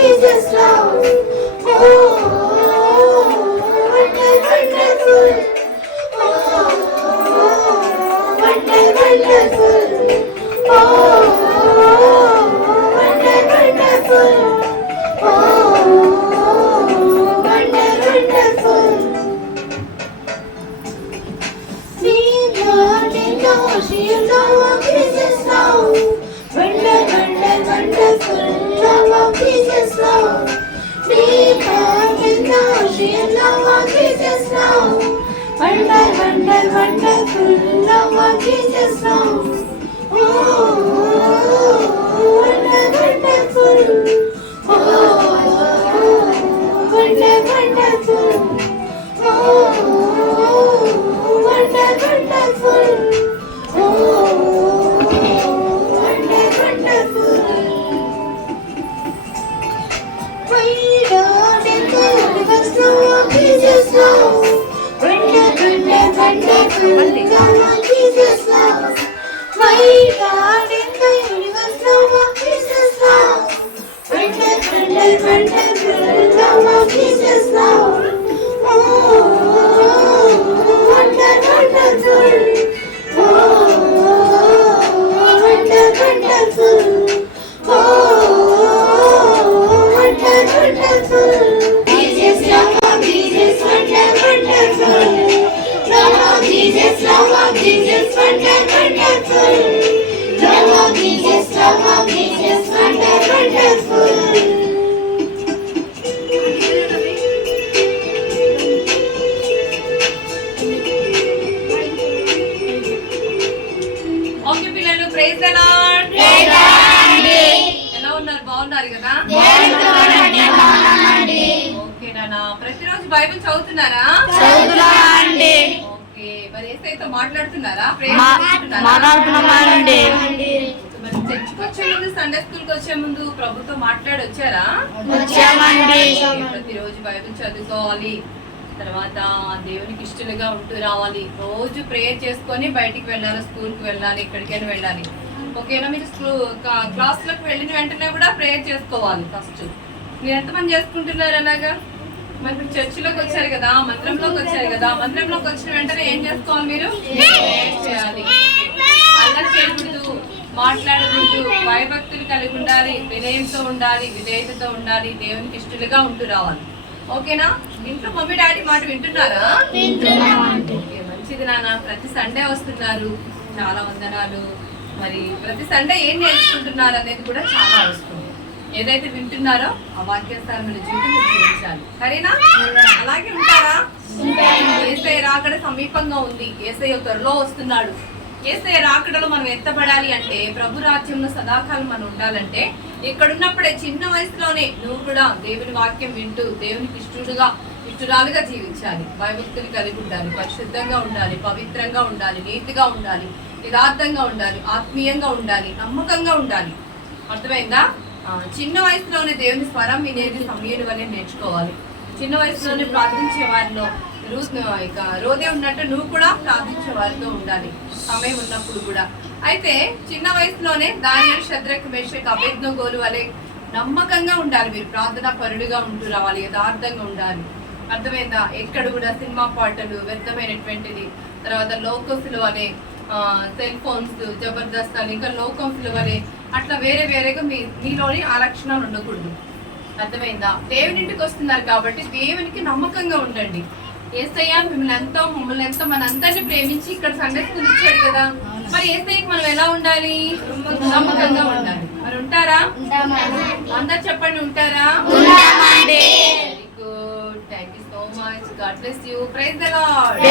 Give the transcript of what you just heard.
Jesus' love. Oh, oh, oh wonder, wonderful. Oh, wonder, wonderful. Oh, Wonder, wonder, wonderful love of Jesus' love. Oh, wonder, wonderful. Oh, wonder, wonderful. Oh, wonder, wonderful. Oh, wonder, wonderful. Wait animal ఎలా ఉన్నారు? బాగున్నారు కదా? Okay నాన్న. ప్రతిరోజు Bible చదువుతున్నారా? Okay మాట్లాడుతున్నామండి చర్చికి ముందు సండే స్కూల్కి వచ్చే ముందు ప్రభుతో మాట్లాడి వచ్చారా ప్రతిరోజు బైబిల్ చదువుకోవాలి. తర్వాత దేవునికి ఇష్టలుగా ఉంటూ రావాలి. రోజు ప్రేయర్ చేసుకొని బయటికి వెళ్ళాలి స్కూల్కి వెళ్ళాలి ఎక్కడికైనా వెళ్ళాలి. ఓకేనా? మీరు స్కూల్ క్లాస్లోకి వెళ్ళిన వెంటనే కూడా ప్రేయర్ చేసుకోవాలి ఫస్ట్. మీరు ఎంతమంది చేసుకుంటున్నారు అలాగా మరి ఇప్పుడు చర్చిలోకి వచ్చారు కదా మందిరంలోకి వచ్చారు కదా మందిరంలోకి వచ్చిన వెంటనే ఏం చేసుకోవాలి మీరు? చేయాలి? అల్లరి చేయకూడదు మాట్లాడకూడదు భయభక్తులు కలిగి ఉండాలి వినయంతో ఉండాలి విధేయతతో ఉండాలి దేవునికి ఇష్టలుగా ఉంటూ రావాలి. ఓకేనా? ఇంట్లో మమ్మీ డాడీ మాట వింటున్నారా? మంచిది నాన్న. ప్రతి సండే వస్తున్నారు చాలా వందనాలు. మరి ప్రతి సండే ఏం నేర్చుకుంటున్నారు అనేది కూడా చాలా అవసరం. ఏదైతే వింటున్నారో ఆ వాక్యాస్థానమైన జీవితం మీరు జీవించాలి సరేనా? అలాగే ఉంటారా? ఏసఐ రాకడ సమీపంగా ఉంది. ఏసఐ త్వరలో వస్తున్నాడు. ఏసఐ రాకడలో మనం ఎత్తబడాలి అంటే ప్రభు రాజ్యంలో సదాకాలం మనం ఉండాలంటే ఇక్కడున్నప్పుడే చిన్న వయసులోనే నువ్వు కూడా దేవుని వాక్యం వింటూ దేవునికి ఇష్టడుగా ఇష్టరాలుగా జీవించాలి. భయభక్తులు కలిగి ఉండాలి. పరిశుద్ధంగా ఉండాలి. పవిత్రంగా ఉండాలి. నీతిగా ఉండాలి. యథార్థంగా ఉండాలి. ఆత్మీయంగా ఉండాలి. నమ్మకంగా ఉండాలి. అర్థమైందా? చిన్న వయసులోనే దేవుని స్వరం వినేది సమయం వల్లే నేర్చుకోవాలి. చిన్న వయసులోనే ప్రార్థించే వారిలో ఇక రోదే ఉన్నట్టు నువ్వు కూడా ప్రార్థించే వారితో ఉండాలి. సమయం ఉన్నప్పుడు కూడా. అయితే చిన్న వయసులోనే దాని శద్రక్ మేషక్ అభేజ్ఞగోలు వలె నమ్మకంగా ఉండాలి. మీరు ప్రార్థన పరుడుగా ఉంటూ రావాలి యథార్థంగా ఉండాలి. అర్థమైందా? ఎక్కడ కూడా సినిమా పాటలు వ్యర్థమైనటువంటిది. తర్వాత లోకసులు అనే సెల్ ఫోన్స్ జబర్దస్త్ అని ఇంకా లోకంసులు అనే అట్లా వేరే వేరేగా మీ మీలోని ఆ లక్షణాలు ఉండకూడదు. అర్థమైందా? దేవుని ఇంటికి వస్తున్నారు కాబట్టి దేవునికి నమ్మకంగా ఉండండి. ఏసయ్య మిమ్మల్ని ఎంతో మమ్మల్ని ఎంతో మన అందరిని ప్రేమించి ఇక్కడ సండే స్కూల్ ఇచ్చాడు కదా. మరి ఏసయ్యకి మనం ఎలా ఉండాలి? నమ్మకంగా ఉండాలి. మరి ఉంటారా? అందరు చెప్పండి ఉంటారా? Very good thank you so much God bless you praise the Lord